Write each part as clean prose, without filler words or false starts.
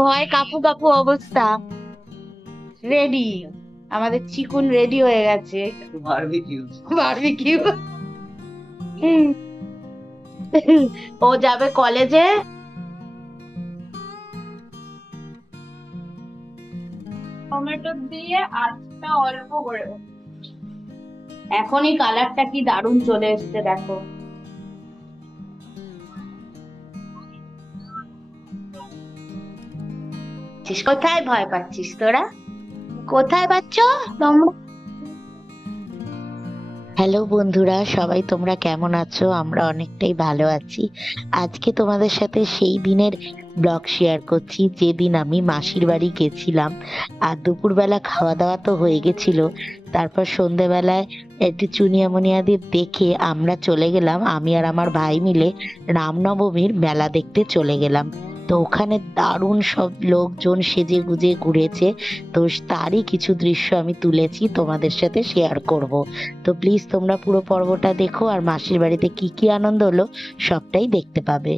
ভয় কাপু কাপু অবস্থা। রেডি, আমাদের চিকুন রেডি হয়ে গেছে। বারবিকিউ। ও যাবে কলেজে। টমেটো দিয়ে আজটা অল্প করে। এখনই কালারটা কি দারুণ চলে এসছে দেখো। কোথায় ভয় পাচ্ছিস তোরা? কোথায় পাচ্ছ তোমরা? হ্যালো বন্ধুরা, সবাই তোমরা কেমন আছো? আমরা অনেকটাই ভালো আছি। আজকে তোমাদের সাথে সেই দিনের ব্লগ শেয়ার করছি যেদিন আমি মাসির বাড়ি গেছিলাম। আর দুপুরবেলা খাওয়া দাওয়া তো হয়ে গেছিল, তারপর সন্ধেবেলায় একটু চুনিয়ামুনিয়াদের দেখে আমরা চলে গেলাম, আমি আর আমার ভাই মিলে রামনবমীর মেলা দেখতে চলে গেলাম। তো ওখানে দারুণ সব লোকজন সেজে গুজে ঘুরেছে। তো তারই কিছু দৃশ্য আমি তুলেছি, তোমাদের সাথে শেয়ার করব। তো প্লিজ তোমরা পুরো পর্বটা দেখো, আর মাসির বাড়িতে কি কি আনন্দ হলো সবটাই দেখতে পাবে।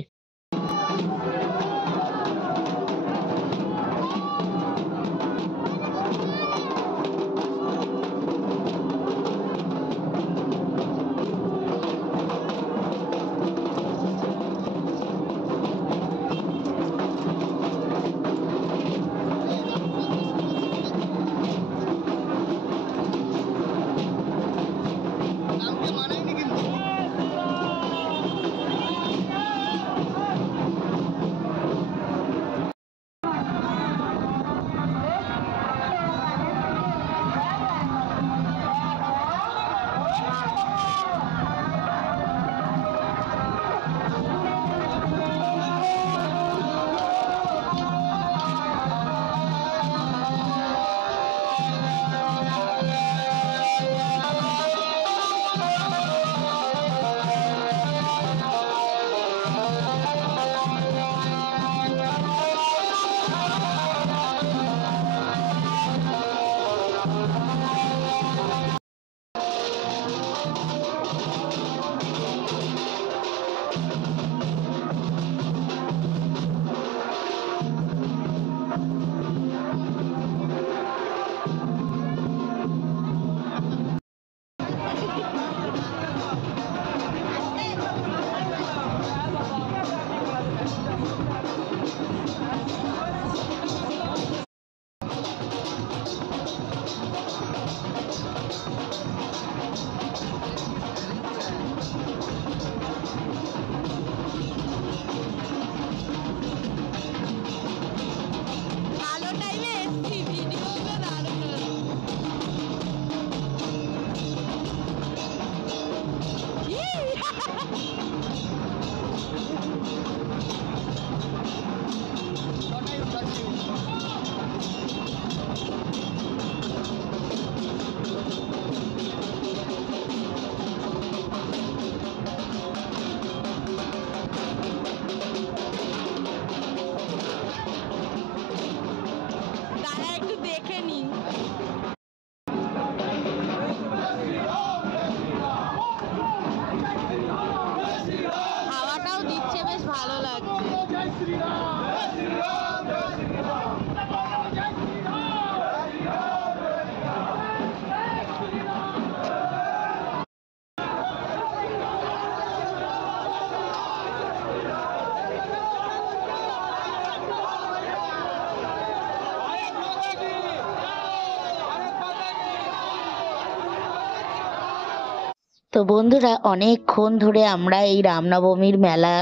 তো বন্ধুরা, অনেকক্ষণ ধরে আমরা এই রামনবমীর মেলা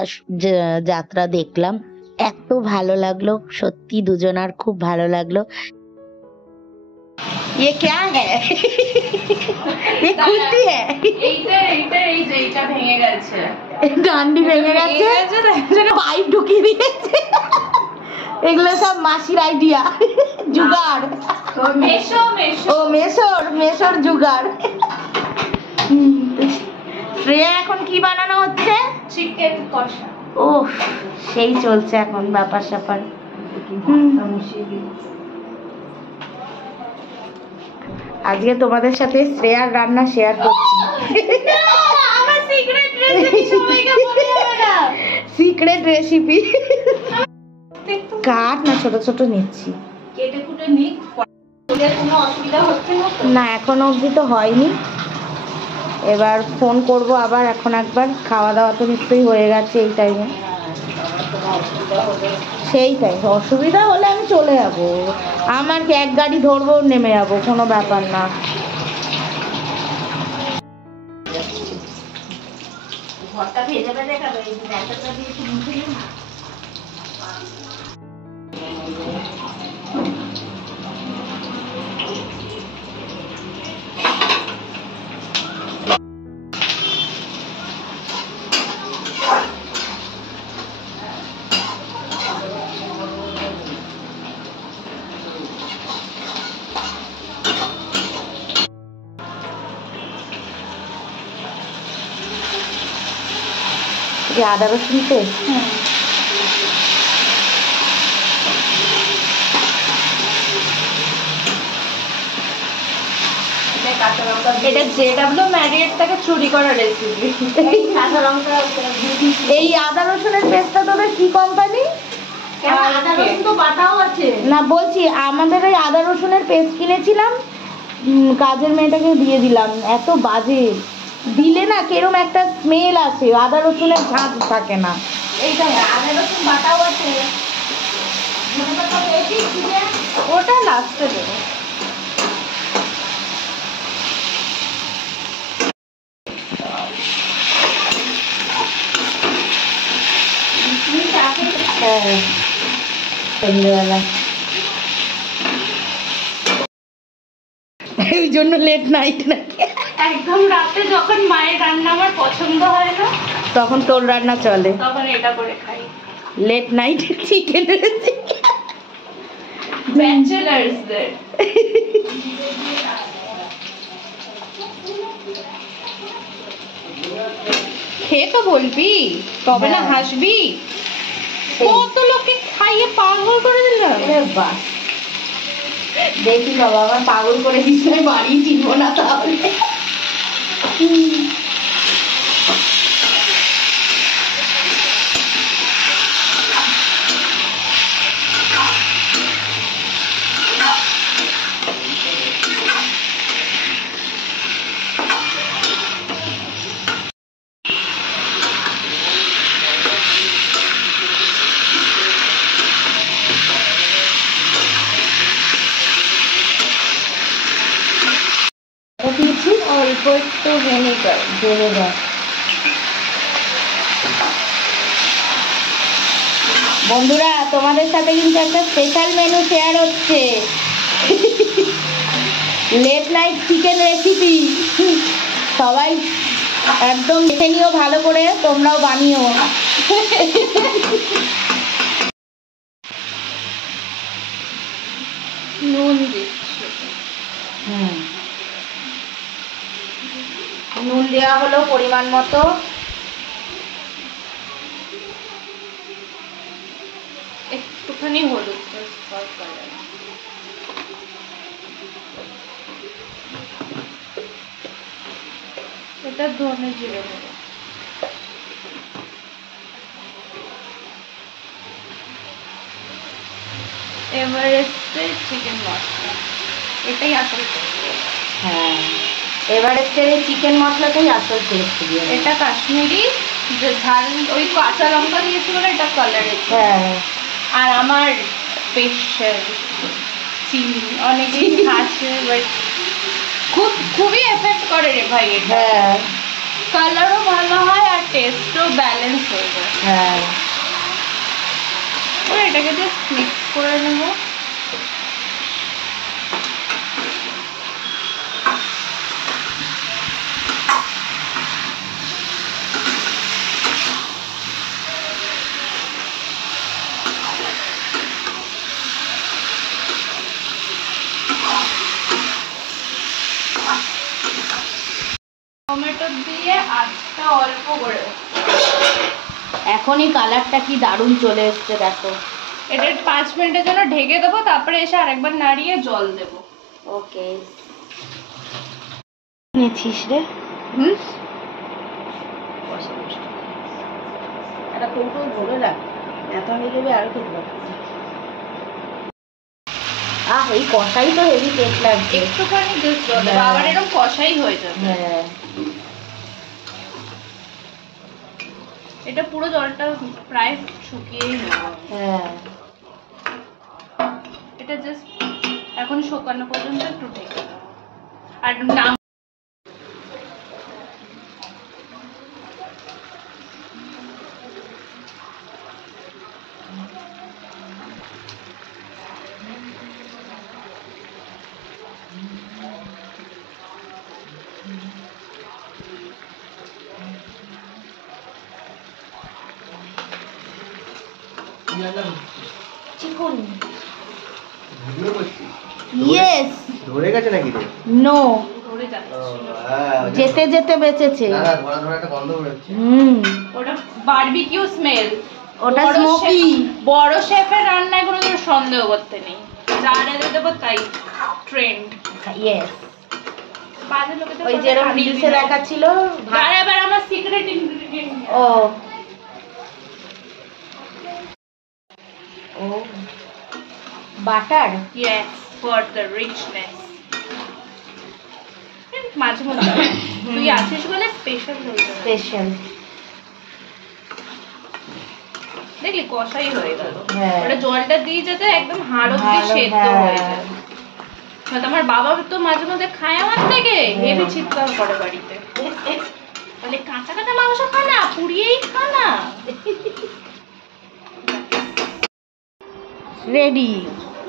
যাত্রা দেখলাম। এত ভালো লাগলো, সত্যি দুজনার খুব ভালো লাগলো। ये क्या है? ये खुलती है? এইটা ভেঙে গেছে, ডান্ডি ভেঙে গেছে, পাইপ ঢুকিয়ে দিয়েছে। এগুলো সব মাসির আইডিয়া, জুগাড়। মেশোর জুগাড়। শ্রেয়া এখন কি বানানো হচ্ছে? চিকেন কষা। ও, সেই চলছে এখন ব্যাপার স্যাপার। আজকে তোমাদের সাথে শ্রেয়ার রান্না শেয়ার করছি। আমার সিক্রেট রেসিপি সবাইকে বলে যাবে না। Secret recipe. কাট না, ছোট ছোট নিচ্ছি। কেটে কুটে নিক, কোনো অসুবিধা হচ্ছে না তো? না এখনো অবধি তো হয়নি। এবার ফোন করব আবার, এখন একবার। খাওয়া দাওয়া তো নিশ্চয়ই হয়ে গেছে এই টাইমে। সেইটাই, অসুবিধা হলে আমি চলে যাবো। আমার কি এক গাড়ি ধরবো নেমে যাবো, কোনো ব্যাপার না। ঘরটা ভেজে ভেজে খাবে, এই ব্যাটারটা দিয়ে একটু মুখে নিন না। আদা রসুন পেস্ট, এটা জেডব্লিউ ম্যারিয়েট থেকে চুরি করা রেসিপি। কাঁচা লঙ্কা এই আদা রসুনের পেস্টটা তোদের কি কোম্পানি? আদা রসুন তো বাটাও আছে। না বলছি, আমাদের ওই আদা রসুনের পেস্ট কিনেছিলাম, কাজের মেয়েটাকে দিয়ে দিলাম, এত বাজে। দিলে না কেরম একটা স্মেল আসে, আদা রসুনের ঝাঁঝ থাকে না। এইটা আদা রসুন বাটাও আছে, ওটা লাস্টে দেবো। হ্যাঁ সন্ধ্যেবেলা এই জন্য লেট নাইট নাকি? একদম রাতে যখন মায়ের রান্না আমার পছন্দ হয় না, তখন তোর রান্না চলে। তখন এটা করে খাই। লেট নাইট চিকেন রেসিপি, ব্যাচেলার্সদের। খেয়ে তো বলবি, তবে না হাসবি। কত লোককে খাইয়ে পাগল করে দিলাম। বাহ, দেখি বাবা, আমার পাগল করে দিস না, বাড়ি চিনবো না তাহলে। দিয়েছি অল্প একটু ভিনেগার। ভিনেগার। বন্ধুরা, তোমাদের সাথে কিন্তু একটা স্পেশাল মেনু শেয়ার হচ্ছে, লেট নাইট চিকেন রেসিপি। সবাই একদম দেখে নিও ভালো করে, তোমরাও বানিও। নুন দিচ্ছি। নুন দেওয়া হলো পরিমাণ মতো। একটুখানি হলুদ, এটা ধনে জিরে গুঁড়ো। এভারেস্টের চিকেন মশলা, এটাই আসল টেস্ট। হ্যাঁ, এভারেস্টের এই চিকেন মশলাটাই আসল টেস্ট দিয়ে। এটা কাশ্মীরি, যে ঝাল ওই কাঁচা লঙ্কা দিয়েছি বলে এটা কালার। হ্যাঁ, আর আমার স্পেশাল চিনি, অনেকেই হাসে বাট খুবই এফেক্ট করে রে ভাই এটা। হ্যাঁ, কালারও ভালো হয় আর টেস্টও ব্যালেন্স হয়ে যায়। হ্যাঁ। ওরা এটাকে জাস্ট মিক্স করে নেব। টমেটো দিয়ে আঁচটা অল্প করে। এখনই কালারটা কি দারুণ চলে এসছে, দেখো। এটা 5 মিনিটের জন্য ঢেকে দেবো, তারপরে এসে আরেকবার নাড়িয়ে জল দেব। ওকে। নিয়েছিস রে? একটা কৌটো ভরে রাখ, এত নিয়ে যাবে আর খেতে পারবি। এই কষাই তো হেভি টেস্ট লাগছে। একটুখানি জাস্ট জল দেবো, আবার এরকম কষাই হয়ে যাবে। হ্যাঁ, এটা পুরো জলটা প্রায় শুকিয়েই নেব। হ্যাঁ, এটা জাস্ট এখন শুকানো পর্যন্ত একটু ঢেকে দেবো। আর নাম চিকুন। ভিডিও করছিস? ইয়েস, ধরে গেছে নাকি রে? নো, ধরে যাচ্ছে। যেতে যেতে বেঁচেছে। না না, ধরা ধরা একটা গন্ধ বেরোচ্ছে। ওটা বারবিকিউ স্মেল। ওটা স্মোকি। বড় শেফের রান্নায় কোনো কিছু সন্দেহ করতে নেই, যা রেঁধে দেবো তাই ট্রেন্ড। ইয়েস, বাজে লোকেদের ওই যেরকম রিলসে দেখাচ্ছিল। আর এবার আমার সিক্রেট ইনগ্রেডিয়েন্ট। ও butter. Yes, for the richness. মাঝে মধ্যে তুই আছিস বলে স্পেশাল হয়ে যাবে। স্পেশাল। দেখলি কষাই হয়ে গেল। হ্যাঁ। ওটা জলটা দিয়ে যেতে একদম হাড় অব্দি সেদ্ধ হয়ে যায়। হয়তো আমার বাবা তো মাঝে মধ্যে খায় আমার থেকে, হেভি চিৎকার করে বাড়িতে, বলে কাঁচা কাঁচা মাংস খা না, পুড়িয়েই খা না। রেডি,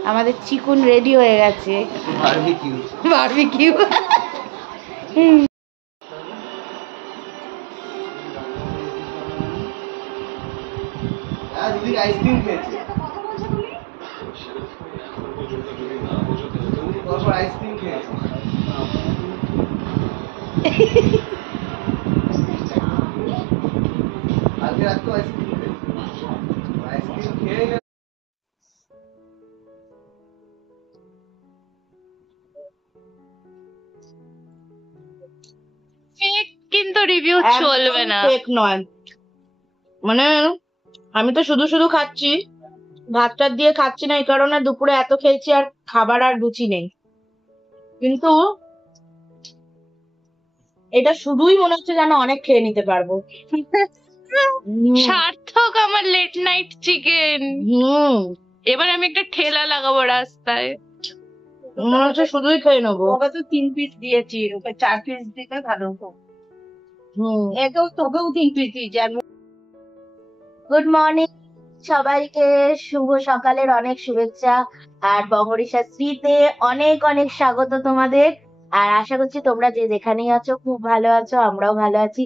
আমাদের চিকুন রেডি হয়ে গেছে। বারবিকিউ। বারবিকিউ। হ্যাঁ, দিদি আইসক্রিম খেয়েছে। তারপর আইসক্রিম খেয়েছে। আজকে রাত্রে আইসক্রিম খেয়েছে। আইসক্রিম খেয়ে ফেক কিন্তু রিভিউ চলবে না। ফেক নয়, মানে আমি তো শুধু শুধু খাচ্ছি, ভাত টাত দিয়ে খাচ্ছি না, এই কারণে দুপুরে এত খেয়েছি আর খাবার আর রুচি নেই। কিন্তু এটা শুধুই মনে হচ্ছে যেন অনেক খেয়ে নিতে পারবো। সার্থক আমার লেট নাইট চিকেন। এবার আমি একটা ঠেলা লাগাবো রাস্তায়। মনে হচ্ছে শুধুই খেয়ে নেবো। ওকে তো 3 পিস দিয়েছি, ওকে 4 পিস দিলে ভালো হতো। একেও তোকেও 3 পিস দিয়েছি। আর গুড মর্নিং সবাইকে, শুভ সকালের অনেক শুভেচ্ছা আর বঙ্গরিশা শ্রীতে অনেক অনেক স্বাগত তোমাদের। আর আশা করছি তোমরা যে যেখানেই আছো খুব ভালো আছো, আমরাও ভালো আছি।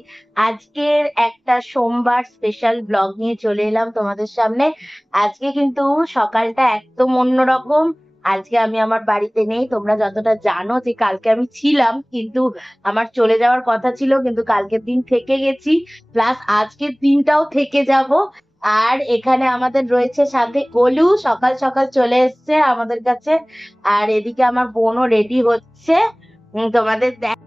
আজকের একটা সোমবার স্পেশাল ব্লগ নিয়ে চলে এলাম তোমাদের সামনে। আজকে কিন্তু সকালটা একদম অন্যরকম। আজকে আমি আমার বাড়িতে নেই, তোমরা যতটা জানো যে কালকে আমি ছিলাম, কিন্তু আমার চলে যাওয়ার কথা ছিল, কিন্তু কালকের দিন থেকে গেছি, প্লাস আজকের দিনটাও থেকে যাব। আর এখানে আমাদের রয়েছে সাথে গোলু, সকাল সকাল চলে এসছে আমাদের কাছে। আর এদিকে আমার বোনও রেডি হচ্ছে, তোমাদের দেখ।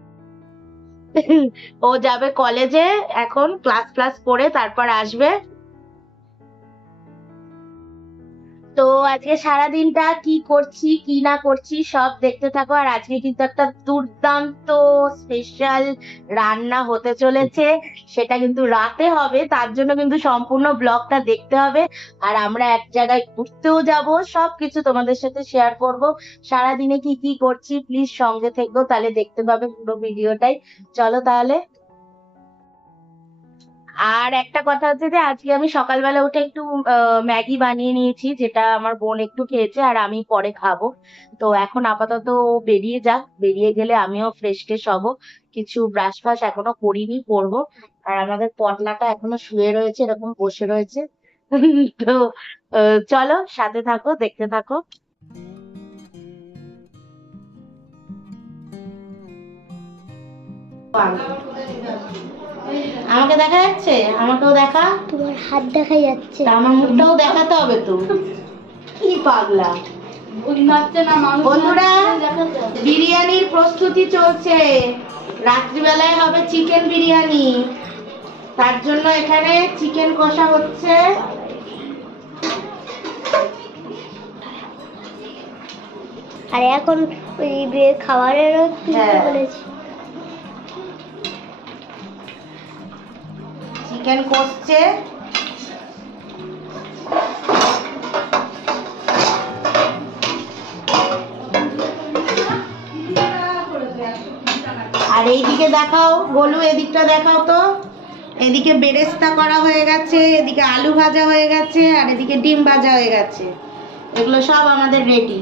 ও যাবে কলেজে এখন, ক্লাস করে তারপর আসবে। তো আজকে সারাদিনটা কি করছি কি না করছি সব দেখতে থাকো। আর আজকে কিন্তু একটা দুর্দান্ত স্পেশাল রান্না হতে চলেছে, সেটা কিন্তু রাতে হবে, তার জন্য কিন্তু সম্পূর্ণ ব্লগটা দেখতে হবে। আর আমরা এক জায়গায় ঘুরতেও যাব, সবকিছু তোমাদের সাথে শেয়ার করব। সারাদিনে কি কি করছি প্লিজ সঙ্গে থেকো, তাহলে দেখতে পাবে পুরো ভিডিওটাই। চলো তাহলে। আর একটা কথা হচ্ছে যে আজকে আমি সকালবেলা উঠে একটু ম্যাগি বানিয়ে নিয়েছি, যেটা আমার বোন একটু খেয়েছে আর আমি পরে খাবো। তো এখন আপাতত বেরিয়ে যাক, বেরিয়ে গেলে আমিও ফ্রেশ ট্রেশ হবো। কিছু ব্রাশ ফ্রাশ এখনো করিনি, করবো। আর আমাদের পটলাটা এখনো শুয়ে রয়েছে, এরকম বসে রয়েছে। তো চলো সাথে থাকো, দেখতে থাকো। আমাকে দেখা যাচ্ছে? আমাকেও দেখা। তোমার হাত দেখা যাচ্ছে। তা আমার মুখটাও দেখাতে হবে তো। কি পাগলা। বন্ধুরা, বিরিয়ানির প্রস্তুতি চলছে। রাত্রিবেলায় হবে চিকেন বিরিয়ানি, তার জন্য এখানে চিকেন কষা হচ্ছে। আর এখন ওই খাবারেরও হ্যাঁ। বলেছি। চিকেন কষছে, আর এইদিকে দেখাও গোলু, এদিকটা দেখাও তো। এদিকে বেরেস্তা করা হয়ে গেছে, এদিকে আলু ভাজা হয়ে গেছে, আর এদিকে ডিম ভাজা হয়ে গেছে। এগুলো সব আমাদের রেডি।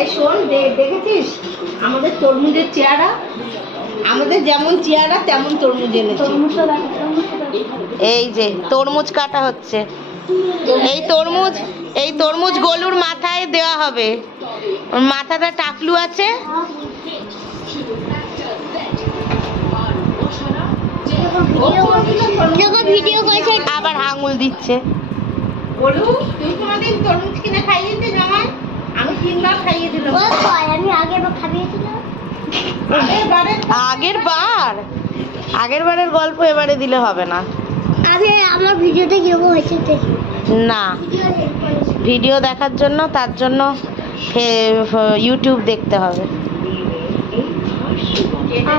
এই শোন, দেখেছিস আমাদের তরমুজের চেহারা? আমাদের যেমন চেহারা তেমন তরমুজ এনেছে। এই যে তরমুজ কাটা হচ্ছে। এই তরমুজ গোলুর মাথায় দেওয়া হবে। ওর মাথাটা টাকলু আছে। ভিডিও করেছে আবার আঙুল দিচ্ছে। গোলু, তুই কোনোদিন তরমুজ কিনে খাইয়েছিস জামাই? আমি 3 বার খাইয়ে দিলাম। আমি আগের বার খাইয়েছিলাম। আগের বারের গল্প এবারে দিলে হবে না। আরে আমার ভিডিওতে কিরকম হয়েছে দেখি। না, ভিডিও দেখার জন্য, তার জন্য ইউটিউব দেখতে হবে।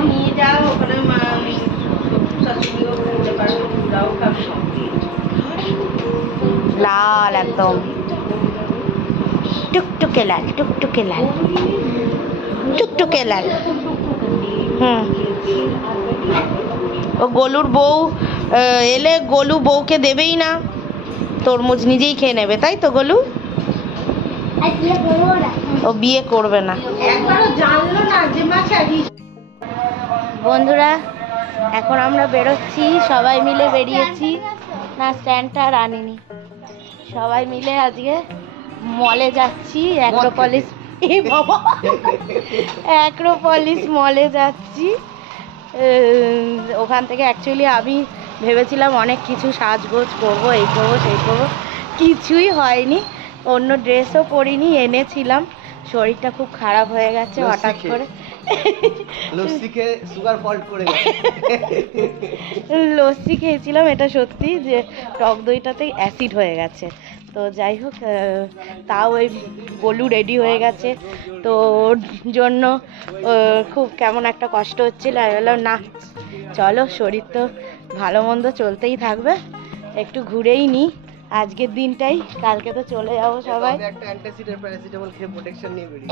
নিয়ে যাও ওখানে, লাল একদম টুকটুকে লাল, টুকটুকে লাল, টুকটুকে লাল। ও গোলুর বউ এলে গোলু বউকে দেবেই না, তরমুজ নিজেই খেয়ে নেবে, তাই তো গোলু? ও বিয়ে করবে না। বন্ধুরা, এখন আমরা বেরোচ্ছি, সবাই মিলে বেরিয়েছি। না, স্ট্যান্ডটা আর আনিনি। সবাই মিলে আজকে মলে যাচ্ছি, অ্যাক্রোপলিস। অ্যাক্রোপলিস মলে যাচ্ছি। ওখান থেকে অ্যাকচুয়ালি আমি ভেবেছিলাম অনেক কিছু সাজগোজ করবো, এই করবো সেই করবো, কিছুই হয়নি। অন্য ড্রেসও পরিনি, এনেছিলাম। শরীরটা খুব খারাপ হয়ে গেছে হঠাৎ করে। লস্যি খেয়ে সুগার ফল্ট করে গেছে। লস্যি খেয়েছিলাম, এটা সত্যি যে টক দইটাতেই অ্যাসিড হয়ে গেছে। তো যাই হোক, তাও ওই গোলু রেডি হয়ে গেছে, তো ওর জন্য খুব কেমন একটা কষ্ট হচ্ছিল। আমি বললাম না, চলো, শরীর তো ভালো মন্দ চলতেই থাকবে, একটু ঘুরেই নিই আজকের দিনটাই, কালকে তো চলে যাবো সবাই। একটা অ্যান্টাসিড আর প্যারাসিটামল খেয়ে প্রোটেকশন নিয়ে বেরিয়ে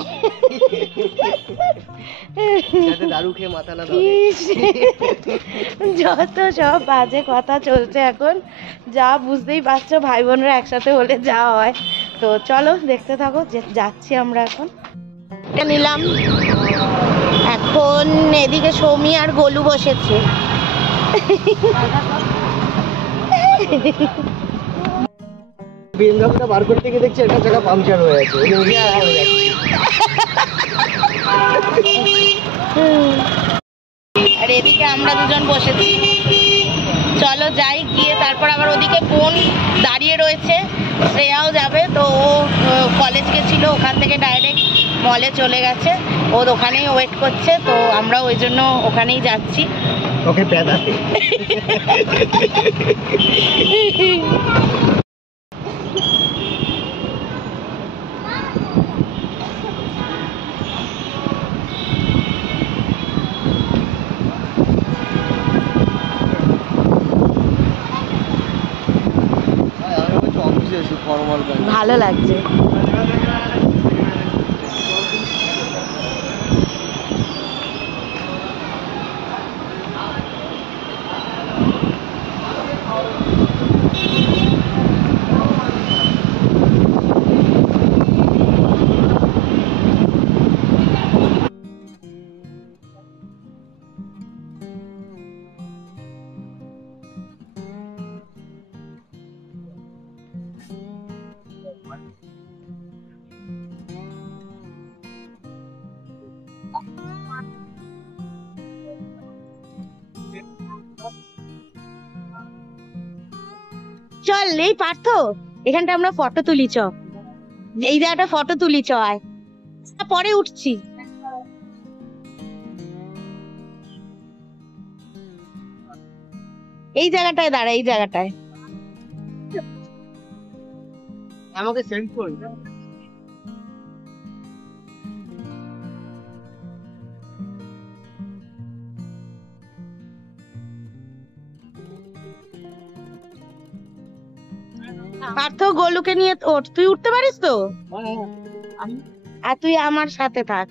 যাতে দারু খেয়ে মাথা না ধরে। যত সব বাজে কথা চলছে এখন, যা বুঝতেই পারছো, ভাই বোনরা একসাথে হলে যা হয়। তো চলো দেখতে থাকো, যাচ্ছি আমরা এখন। এটা নিলাম। এখন এদিকে সৌমি আর গোলু বসেছে। বিএমডব্লিউটা বার করতে গিয়ে দেখছি একটা জায়গা পাংচার হয়ে আছে। আর এদিকে আমরা দুজন বসেছি। চলো যাই, গিয়ে তারপর আবার ওদিকে বোন দাঁড়িয়ে রয়েছে, শ্রেয়াও যাবে। তো ও কলেজ গেছিল, ওখান থেকে ডাইরেক্ট মলে চলে গেছে, ও ওখানেই ওয়েট করছে। তো আমরা ওই জন্য ওখানেই যাচ্ছি। ওকে পেদাতে ভালো লাগছে। চল, এই পার্থ, এখানটা আমরা ফটো তুলি, চ। এই জায়গাটা ফটো তুলি, চ আয়। পরে উঠছি। এই জায়গাটায় দাঁড়া, এই জায়গাটায়। আমাকে সেন্ড করুন। পার্থ গোলুকে নিয়ে ওঠ, তুই উঠতে পারিস তো? আর তুই আমার সাথে থাক।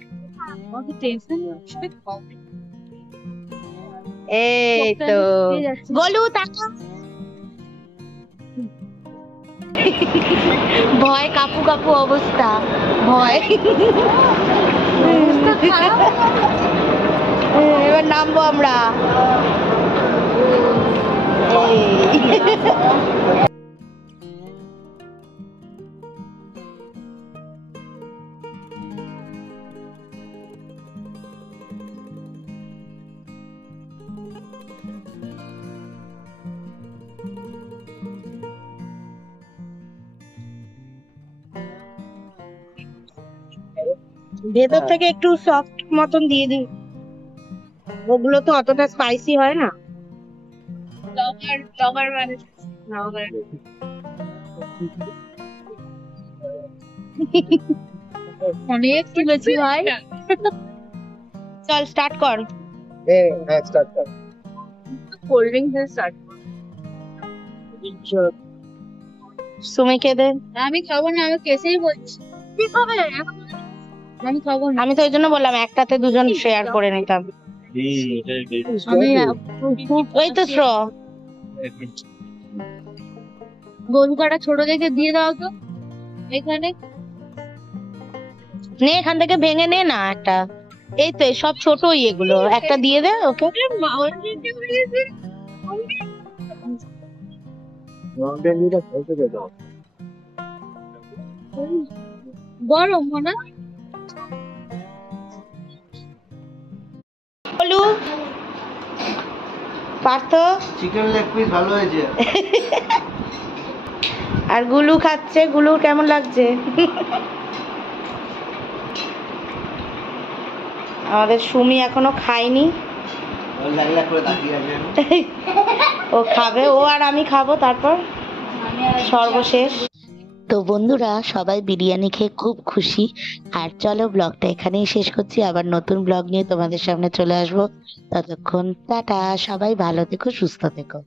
এই তো গোলু তাকা। ভয় কাপু কাপু অবস্থা, ভয়। এবার নামবো আমরা। এই। ভেতর থেকে একটু সফট মতন দিয়ে দিই, ওগুলো তো অতটা স্পাইসি হয় না। অনেক তুলেছি ভাই। চল স্টার্ট কর। হ্যাঁ স্টার্ট কর। Cold drinks start. সুমিকে দে। আমি খাবো না, আমি কেসেই বলছি। কি খাবে? আমি খাবো না। আমি তো ওই জন্য বললাম একটাতে দুজন শেয়ার করে নিতাম। আমি ওই তো স্ট্র। গরু কাটা ছোট দেখে দিয়ে দাও তো এখানে। নে এখান থেকে ভেঙে নে না একটা। এই তো এই সব ছোটই এগুলো, একটা দিয়ে দে ওকে। গরম না? বলু পার্থ চিকেন লেগ পিস ভালো হয়েছে। আর গুলু খাচ্ছে, গুলুর কেমন লাগছে? আমাদের সুমি এখনো খায়নি, লাগ করে তাকিয়ে আছে। ও খাবে, ও আর আমি খাবো তারপর সর্বশেষ। তো বন্ধুরা সবাই বিরিয়ানি খেয়ে খুব খুশি। আর চলো ব্লগটা এখানেই শেষ করছি, আবার নতুন ব্লগ নিয়ে তোমাদের সামনে চলে আসবো। ততক্ষণ টাটা, সবাই ভালো থেকো, সুস্থ থেকো।